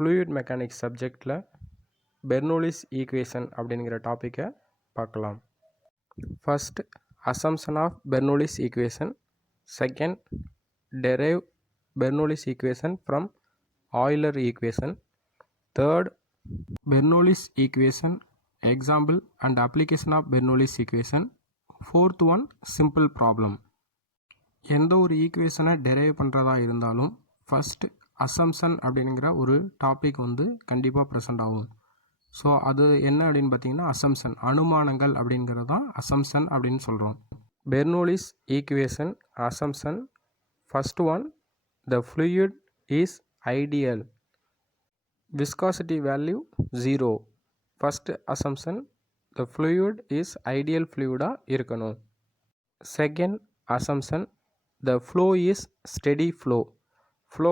Fluid mechanics சப்ஜெக்டில் Bernoulli's equation அப்படிங்கிற டாப்பிக்கை பார்க்கலாம். First assumption of Bernoulli's equation, second derive Bernoulli's equation from Euler equation, third Bernoulli's equation example and application of Bernoulli's equation, fourth one simple problem. எந்த ஒரு ஈக்குவேஷனை derive பண்ணுறதா இருந்தாலும் first assumption அப்படிங்கிற ஒரு டாபிக் கண்டிப்பாக ப்ரெசென்ட் ஆகும். ஸோ அது என்ன அப்படின்னு பார்த்தீங்கன்னா அசம்ஷன், அனுமானங்கள் அப்படிங்கிறது தான் அசம்ஷன் அப்படின்னு சொல்கிறோம். Bernoulli's equation assumption, first one the fluid is ideal, viscosity value 0. First assumption the fluid is ideal ஃப்ளூயிடாக இருக்கணும். Second assumption the flow is steady flow, flow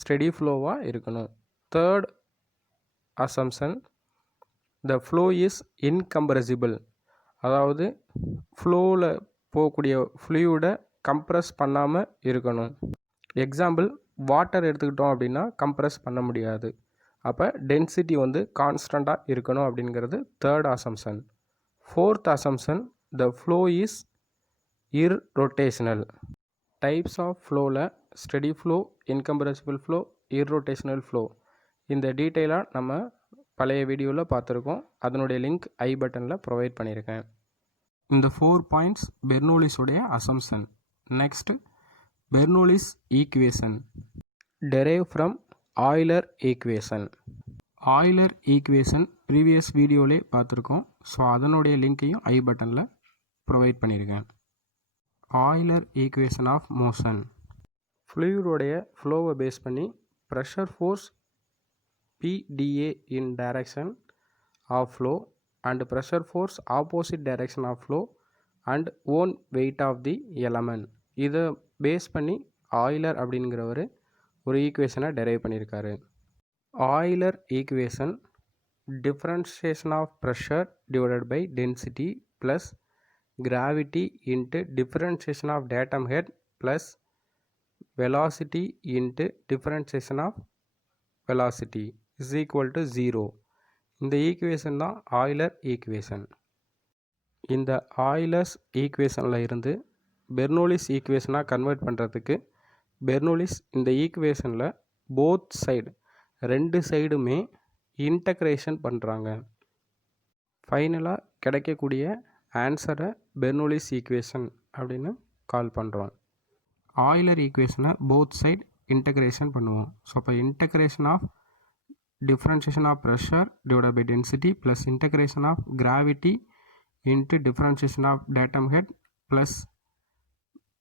steady ஃப்ளோவாக இருக்கணும். Third assumption the flow is incompressible, அதாவது ஃப்ளோவில் போகக்கூடிய ஃப்ளூயிடை compress பண்ணாமல் இருக்கணும். Example water எடுத்துக்கிட்டோம் அப்படின்னா கம்ப்ரெஸ் பண்ண முடியாது. அப்போ டென்சிட்டி கான்ஸ்டண்ட்டாக இருக்கணும் அப்படிங்கிறது third assumption. Fourth assumption the flow is irrotational. Types of ஃப்ளோவில் steady flow, incompressible flow, irrotational flow இந்த டீட்டெயிலாக நம்ம பழைய வீடியோவில் பார்த்துருக்கோம். அதனுடைய லிங்க் ஐ பட்டனில் ப்ரொவைட் பண்ணியிருக்கேன். இந்த 4 பாயிண்ட்ஸ் பெர்னோலிஸுடைய assumption. Next Bernoulli's equation derive from Euler equation. Euler equation previous வீடியோவிலே பார்த்துருக்கோம். ஸோ அதனுடைய லிங்க்கையும் ஐ பட்டனில் ப்ரொவைட் பண்ணியிருக்கேன். ஆய்லர் ஈக்குவேஷன் ஆஃப் மோஷன், ஃப்ளூயிடோடைய ஃப்ளோவை பேஸ் பண்ணி pressure force PdA in direction of flow and pressure force opposite direction of flow and own weight of the element. இதை பேஸ் பண்ணி ஆய்லர் அப்படிங்கிறவர் ஒரு ஈக்குவேஷனை டெரைவ் பண்ணியிருக்காரு. Euler equation differentiation of pressure divided by density plus gravity into differentiation of datum head plus velocity into differentiation of velocity is equal to 0. இந்த equation தான் Euler equation. இந்த ஆய்லர்ஸ் ஈக்குவேஷனில் இருந்து பெர்னோலிஸ் ஈக்குவேஷனாக கன்வெர்ட் பண்ணுறதுக்கு பெர்னோலிஸ் இந்த ஈக்குவேஷனில் both side, ரெண்டு சைடுமே இன்டக்ரேஷன் பண்ணுறாங்க. ஃபைனலாக கிடைக்கக்கூடிய ஆன்சரை பெர்னோலிஸ் ஈக்குவேஷன் அப்படின்னு கால் பண்ணுறோம். ஆய்லர் ஈக்குவேஷனை போத் சைடு இன்டக்ரேஷன் பண்ணுவோம். ஸோ அப்போ integration of differentiation of pressure divided by density plus integration of gravity into differentiation of datum head plus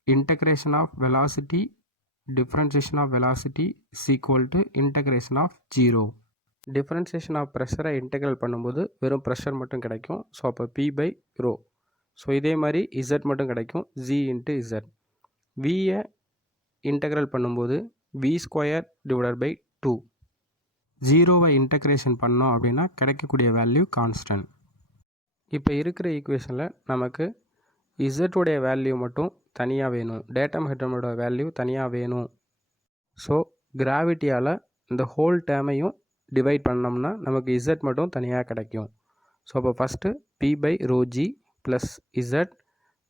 integration of velocity differentiation of velocity is equal to integration of 0. differentiation of pressure integral பண்ணும்போது வெறும் pressure மட்டும் கிடைக்கும். So அப்போ P by rho. So இதே மாதிரி Z மட்டும் கிடைக்கும், Z into Z. Vயை இன்டெக்ரல் பண்ணும்போது V ஸ்கொயர் டிவைடட் பை 2. 0வை இன்டெக்ரேஷன் பண்ணோம் அப்படின்னா கிடைக்கக்கூடிய வேல்யூ கான்ஸ்டன்ட். இப்போ இருக்கிற ஈக்குவேஷனில் நமக்கு இசட்டோடைய வேல்யூ மட்டும் தனியாக வேணும், டேட்டம் ஹெட்டமோட வேல்யூ தனியாக வேணும். ஸோ கிராவிட்டியால் இந்த ஹோல் டேமையும் டிவைட் பண்ணோம்னா நமக்கு இசட் மட்டும் தனியாக கிடைக்கும். ஸோ அப்போ first P by rho G plus Z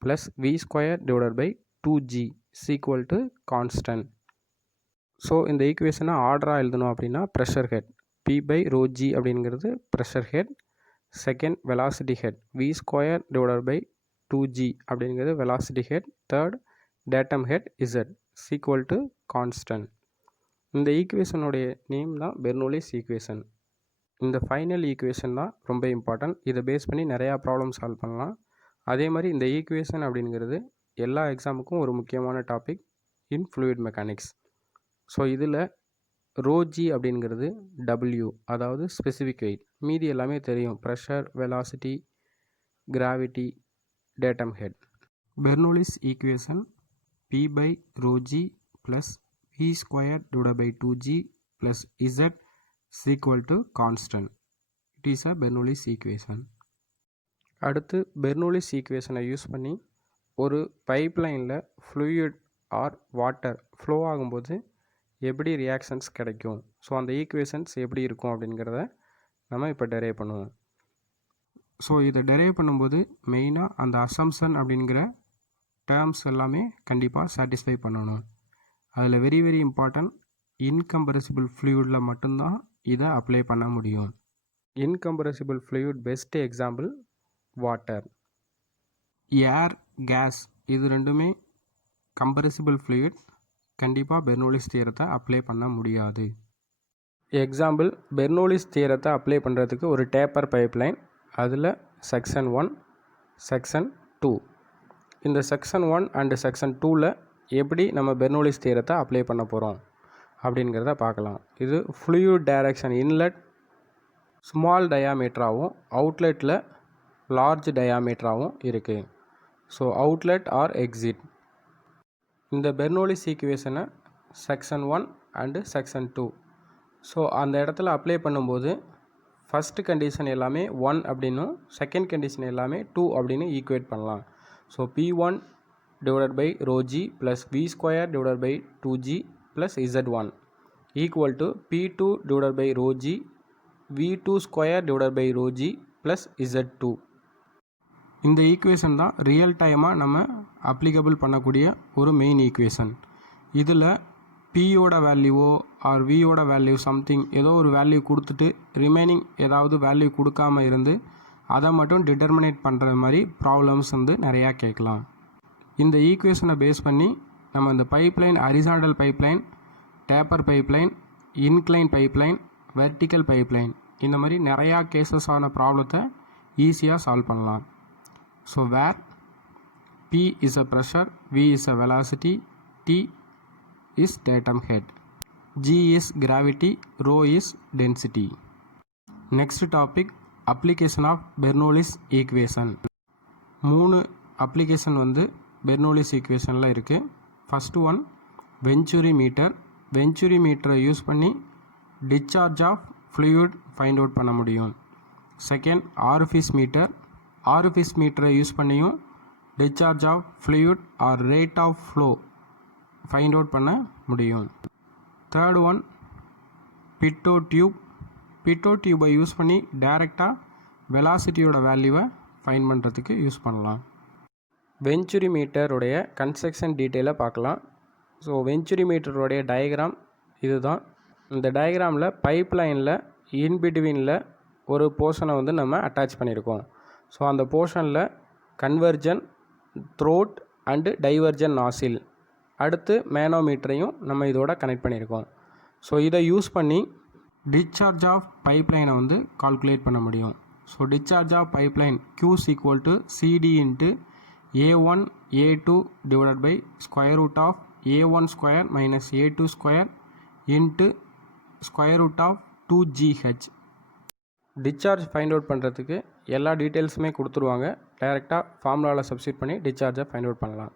plus V square divided by 2G is equal to constant. So இந்த ஈக்குவேஷனை ஆர்டராக எழுதணும் அப்படின்னா pressure head P by rho G அப்படிங்கிறது pressure head, second velocity head V square divided by 2G அப்படிங்கிறது velocity head, third datum head Z equal to constant. இந்த ஈக்குவேஷனுடைய name தான் பெர்னோலிஸ் ஈக்குவேஷன். இந்த ஃபைனல் ஈக்குவேஷன் தான் ரொம்ப இம்பார்ட்டன்ட். இதை base பண்ணி நிறையா ப்ராப்ளம் சால்வ் பண்ணலாம். அதே மாதிரி இந்த ஈக்குவேஷன் அப்படிங்கிறது எல்லா எக்ஸாமுக்கும் ஒரு முக்கியமான டாபிக் இன் ஃப்ளூயிட் மெக்கானிக்ஸ். ஸோ இதில் ρg அப்படிங்கிறது W, அதாவது ஸ்பெசிஃபிக் வெயிட். மீதி எல்லாமே தெரியும், pressure, velocity, gravity, datum head. Bernoulli's equation P by rho G plus V square divided by 2G plus Z is equal to constant. It is a Bernoullis equation. அடுத்து Bernoulli's ஈக்குவேஷனை use பண்ணி ஒரு பைப்லைனில் fluid R water flow ஆகும்போது எப்படி reactions கிடைக்கும், so அந்த equations எப்படி இருக்கும் அப்படிங்கிறத நம்ம இப்போ டெரைவ் பண்ணுவோம். ஸோ இதை டெரைவ் பண்ணும்போது மெயினாக அந்த அசம்ஷன் அப்படிங்கிற டேர்ம்ஸ் எல்லாமே கண்டிப்பாக சாட்டிஸ்ஃபை பண்ணணும். அதில் வெரி வெரி இம்பார்ட்டன்ட், இன்கம்ப்ரெசிபிள் ஃப்ளூயிடில் மட்டும்தான் இதை அப்ளை பண்ண முடியும். Incompressible fluid best example water. Air, gas இது ரெண்டுமே கம்ப்ரெசிபிள் ஃப்ளூயிட், கண்டிப்பாக பெர்னோலிஸ் தியரத்தை அப்ளை பண்ண முடியாது. எக்ஸாம்பிள், பெர்னோலிஸ் தியரத்தை அப்ளை பண்ணுறதுக்கு ஒரு டேப்பர் பைப்லைன், அதில் செக்ஷன் 1 செக்ஷன் 2. இந்த செக்ஷன் 1 அண்டு செக்ஷன் 2ல் எப்படி நம்ம பெர்னோலிஸ் தியரத்தை அப்ளை பண்ண போகிறோம் அப்படிங்கிறத பார்க்கலாம். இது ஃப்ளூயிட் டைரக்ஷன் இன்லெட் ஸ்மால் டயாமீட்டராகவும் அவுட்லெட்டில் லார்ஜ் டயாமீட்டராகவும் இருக்குது. So outlet or exit. இந்த பெர்னோலிஸ் ஈக்குவேஷனை செக்ஷன் 1 அண்டு செக்ஷன் 2 ஸோ அந்த இடத்துல அப்ளை பண்ணும்போது ஃபஸ்ட்டு கண்டிஷன் எல்லாமே 1 அப்படின்னும் செகண்ட் கண்டிஷன் எல்லாமே 2 அப்படின்னு ஈக்குவேட் பண்ணலாம். So P1 divided by rho g plus V square divided by 2g plus Z1 equal to P2 divided by rho g V2 square divided by rho g plus Z2. இந்த equation தான் real டைமாக நம்ம applicable பண்ணக்கூடிய ஒரு main equation. இதில் பியோட வேல்யூவோ R வியோட value something ஏதோ ஒரு வேல்யூ கொடுத்துட்டு ரிமைனிங் ஏதாவது வேல்யூ கொடுக்காமல் இருந்து அதை மட்டும் டிட்டர்மினேட் பண்ணுற மாதிரி ப்ராப்ளம்ஸ் வந்து நிறையா கேட்கலாம். இந்த ஈக்குவேஷனை பேஸ் பண்ணி நம்ம இந்த pipeline, horizontal pipeline, taper pipeline, incline pipeline, vertical pipeline இந்த மாதிரி நிறையா கேசஸ் ஆன ப்ராப்ளத்தை ஈஸியாக சால்வ் பண்ணலாம். So where P is a pressure, V is a velocity, T is datum head, G is gravity, rho is density. Next topic, application of Bernoullis equation. 3 application வந்து Bernoulli's ஈக்குவேஷனில் இருக்குது. First one venturi meter. Venturi மீட்டரை use பண்ணி discharge of fluid find out பண்ண முடியும். Second orifice meter. Orifice மீட்டரை use பண்ணியும் discharge of fluid or rate of flow find out பண்ண முடியும். Third one pitot tube. Pitot டியூப்பை யூஸ் பண்ணி டைரெக்டாக வெலாசிட்டியோட வேல்யூவை ஃபைண்ட் பண்ணுறதுக்கு யூஸ் பண்ணலாம். வென்ச்சுரி மீட்டருடைய கன்ஸ்ட்ரக்ஷன் டீட்டெயிலை பார்க்கலாம். ஸோ வென்ச்சுரி மீட்டருடைய டயக்ராம் இதுதான். இந்த டயக்ராமில் பைப் லைனில் இன்பிட்வீனில் ஒரு போர்ஷனை வந்து நம்ம அட்டாச் பண்ணியிருக்கோம். ஸோ அந்த போர்ஷனில் கன்வர்ஜன், த்ரோட் அண்டு டைவர்ஜன் நாசில், அடுத்து மேனோமீட்டரையும் நம்ம இதோட கனெக்ட் பண்ணியிருக்கோம். ஸோ இதை யூஸ் பண்ணி டிஸ்சார்ஜ் ஆஃப் பைப்லைனை வந்து கால்குலேட் பண்ண முடியும். So discharge of pipeline Q is equal to CD into A1 A2 divided by square root of A1 square minus A2 square into square root of 2GH. Discharge find out பண்ணுறதுக்கு எல்லா டீட்டெயில்ஸுமே கொடுத்துருவாங்க. டைரெக்டாக ஃபார்முலாவில் substitute பண்ணி டிஸ்சார்ஜை find out பண்ணலாம்.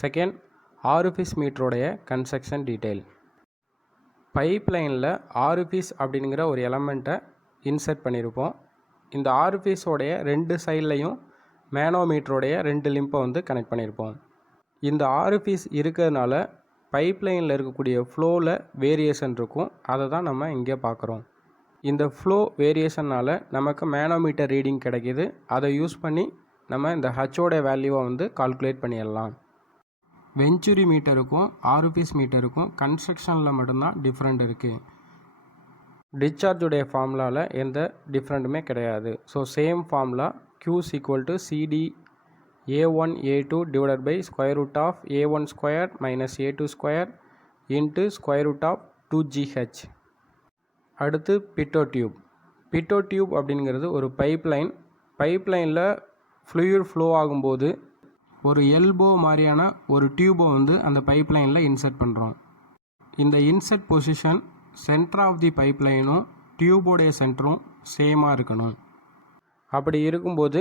Second orifice மீட்டருடைய கன்ஸ்ட்ரக்ஷன் டீட்டெயில். பைப் லைனில் ஆரிஃபிஸ் அப்படிங்கிற ஒரு எலமெண்ட்டை இன்சர்ட் பண்ணியிருப்போம். இந்த ஆரிஃபிஸோடைய 2 சைட்லையும் மேனோமீட்டருடைய 2 லிம்பை வந்து கனெக்ட் பண்ணியிருப்போம். இந்த ஆரிஃபிஸ் இருக்கிறதுனால பைப் லைனில் இருக்கக்கூடிய ஃப்ளோவில் வேரியேஷன் இருக்கும். அதை தான் நம்ம இங்கே பார்க்குறோம். இந்த ஃப்ளோ வேரியேஷனால் நமக்கு மேனோமீட்டர் ரீடிங் கிடைக்கிது. அதை யூஸ் பண்ணி நம்ம இந்த ஹச்சோட வேல்யூவை வந்து கால்குலேட் பண்ணிடலாம். வென்ச்சுரி மீட்டருக்கும் ஆரிஃபிஸ் மீட்டருக்கும் கன்ஸ்ட்ரக்ஷனில் மட்டும்தான் டிஃப்ரெண்ட் இருக்குது. டிஸ்சார்ஜுடைய ஃபார்முலாவில் எந்த டிஃப்ரெண்ட்டுமே கிடையாது. So same formula Q is equal to CD A1 A2 divided by square root of A1 square minus A2 square into square root of 2GH. அடுத்து பிட்டோ டியூப். பிட்டோ டியூப் அப்படிங்கிறது ஒரு பைப்லைன். பைப்லைனில் ஃப்ளூயிட் ஃப்ளோ ஆகும்போது ஒரு elbow மாதிரியான ஒரு டியூபை வந்து அந்த பைப்லைனில் இன்சர்ட் பண்ணுறோம். இந்த insert position centre of the பைப்லைனும் டியூபோடைய சென்டரும் சேமாக இருக்கணும். அப்படி இருக்கும்போது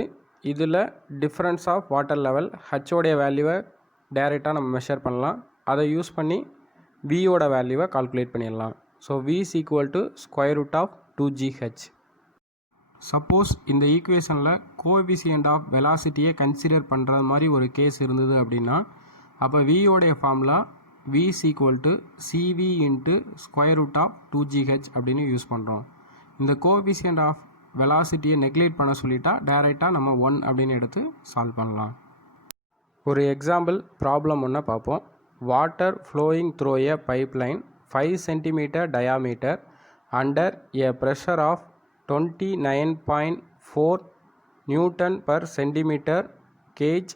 இதில் டிஃப்ரென்ஸ் ஆஃப் வாட்டர் லெவல் ஹச்சோடைய வேல்யூவை டைரெக்டாக நம்ம மெஷர் பண்ணலாம். அதை யூஸ் பண்ணி வியோட வேல்யூவை கால்குலேட் பண்ணிடலாம். So V is equal to square root of 2GH. Suppose இந்த ஈக்குவேஷனில் கோஎஃபிஷியன்ட் ஆஃப் வெலாசிட்டியை கன்சிடர் பண்ணுற மாதிரி ஒரு கேஸ் இருந்தது அப்படின்னா அப்போ வியோடைய formula V is equal to CV into square root of 2GH அப்படின்னு யூஸ் பண்ணுறோம். இந்த கோஎஃபிஷியன்ட் ஆஃப் வெலாசிட்டியை நெக்லெக்ட் பண்ண சொல்லிட்டா டைரெக்டாக நம்ம 1 அப்படின்னு எடுத்து சால்வ் பண்ணலாம். ஒரு எக்ஸாம்பிள் ப்ராப்ளம் ஒன்று பார்ப்போம். Water flowing through a pipeline 5 cm diameter under a pressure of 29.4 Newton per centimeter cage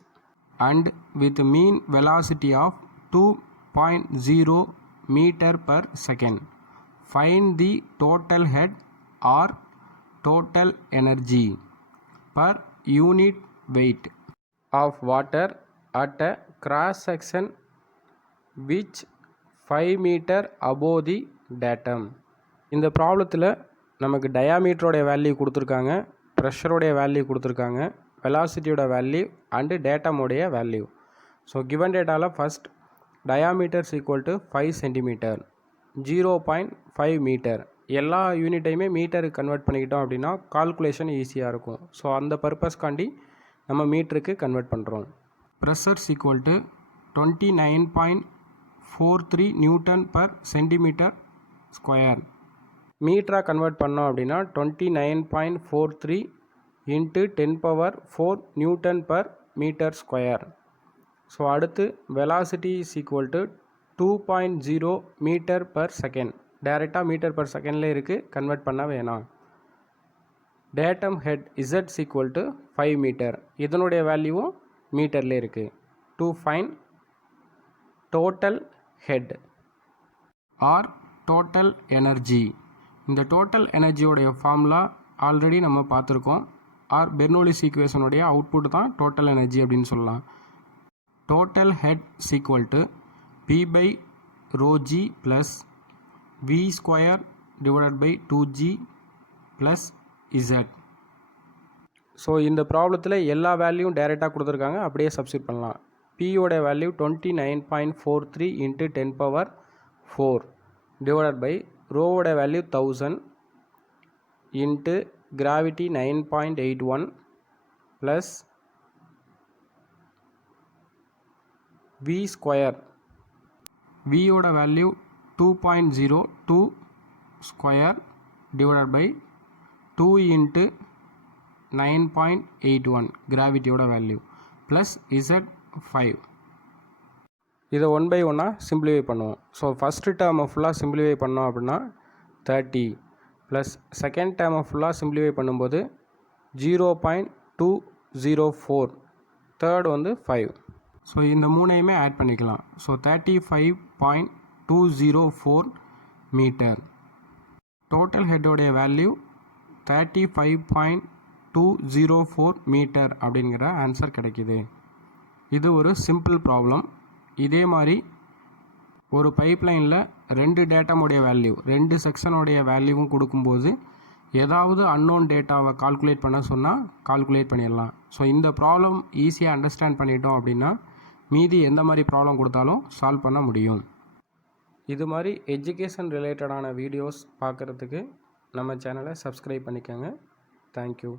and with mean velocity of 2.0 meter per second. Find the total head or total energy per unit weight of water at a cross section which 5 meter above the datum. இந்த ப்ராப்ளத்தில் நமக்கு டயாமீட்டரோடைய value கொடுத்துருக்காங்க, ப்ரெஷரோடைய value கொடுத்துருக்காங்க, வெலாசிட்டியோட value and டேட்டமோடைய value. So given டேட்டாவில் first diameters equal to 5 cm, 0.5 metre. எல்லா யூனிட்டையுமே மீட்டருக்கு கன்வெர்ட் பண்ணிக்கிட்டோம் அப்படின்னா கால்குலேஷன் ஈஸியாக இருக்கும். ஸோ அந்த பர்பஸ்க்காண்டி நம்ம மீட்டருக்கு கன்வெர்ட் பண்ணுறோம். Pressures equal to 29.43 newton per centimetre square. மீட்டராக கன்வெர்ட் பண்ணோம் அப்படின்னா 29.43 into 10⁴ newton per metre square. So அடுத்து velocity is equal to 2.0 metre per second. டைரெக்டாக மீட்டர் பர் செகண்டில் இருக்குது, கன்வெர்ட் பண்ண வேணாம். Datum head Z equal to 5 metre. இதனுடைய வேல்யூவும் மீட்டரில் இருக்குது. To find total head or total energy. இந்த டோட்டல் எனர்ஜியோடைய ஃபார்முலா ஆல்ரெடி நம்ம பார்த்துருக்கோம். ஆர் பெர்னோலிஸ் ஈக்குவேஷனுடைய அவுட்புட் தான் டோட்டல் எனர்ஜி அப்படின்னு சொல்லலாம். Total head equal to P/ρg plus V² divided by 2G plus Z. So இந்த ப்ராப்ளத்தில் எல்லா வேல்யூவும் டைரெக்டாக கொடுத்துருக்காங்க, அப்படியே சப்ஸ்டிட் பண்ணலாம். Pயோட வேல்யூ 29.43 இன்ட்டு 10⁴ டிவைடட் பை ரோவோட value 1000 into gravity 9.81 plus V². Vயோட value 2.02 square divided by 2 into 9.81 கிராவிட்டியோட வேல்யூ ப்ளஸ் Z5. இதை 1/1 சிம்பிளிஃபை பண்ணுவோம். ஸோ ஃபஸ்ட்டு டேர்மை ஃபுல்லாக சிம்பிளிஃபை பண்ணோம் அப்படின்னா 30 ப்ளஸ் செகண்ட் டேர்மை ஃபுல்லாக சிம்பிளிஃபை பண்ணும்போது 0.204, தேர்ட் வந்து 5. ஸோ இந்த மூணையுமே ஆட் பண்ணிக்கலாம். So 35.204 metre. டோட்டல் ஹெட்டோடைய வேல்யூ 35.204 மீட்டர் அப்படிங்கிற ஆன்சர் கிடைக்கிது. இது ஒரு சிம்பிள் ப்ராப்ளம். இதே மாதிரி ஒரு பைப்லைனில் 2 டேட்டாமுடைய வேல்யூ, 2 செக்ஷனுடைய வேல்யூவும் கொடுக்கும்போது ஏதாவது அன்னோன் டேட்டாவை கால்குலேட் பண்ண சொன்னால் கால்குலேட் பண்ணிடலாம். ஸோ இந்த ப்ராப்ளம் ஈஸியாக அண்டர்ஸ்டாண்ட் பண்ணிட்டோம் அப்படின்னா மீதி எந்த மாதிரி ப்ராப்ளம் கொடுத்தாலும் சால்வ் பண்ண முடியும். இது மாதிரி எஜுகேஷன் ரிலேட்டடான வீடியோஸ் பார்க்குறதுக்கு நம்ம சேனலை சப்ஸ்கிரைப் பண்ணிக்கோங்க. தேங்க்யூ.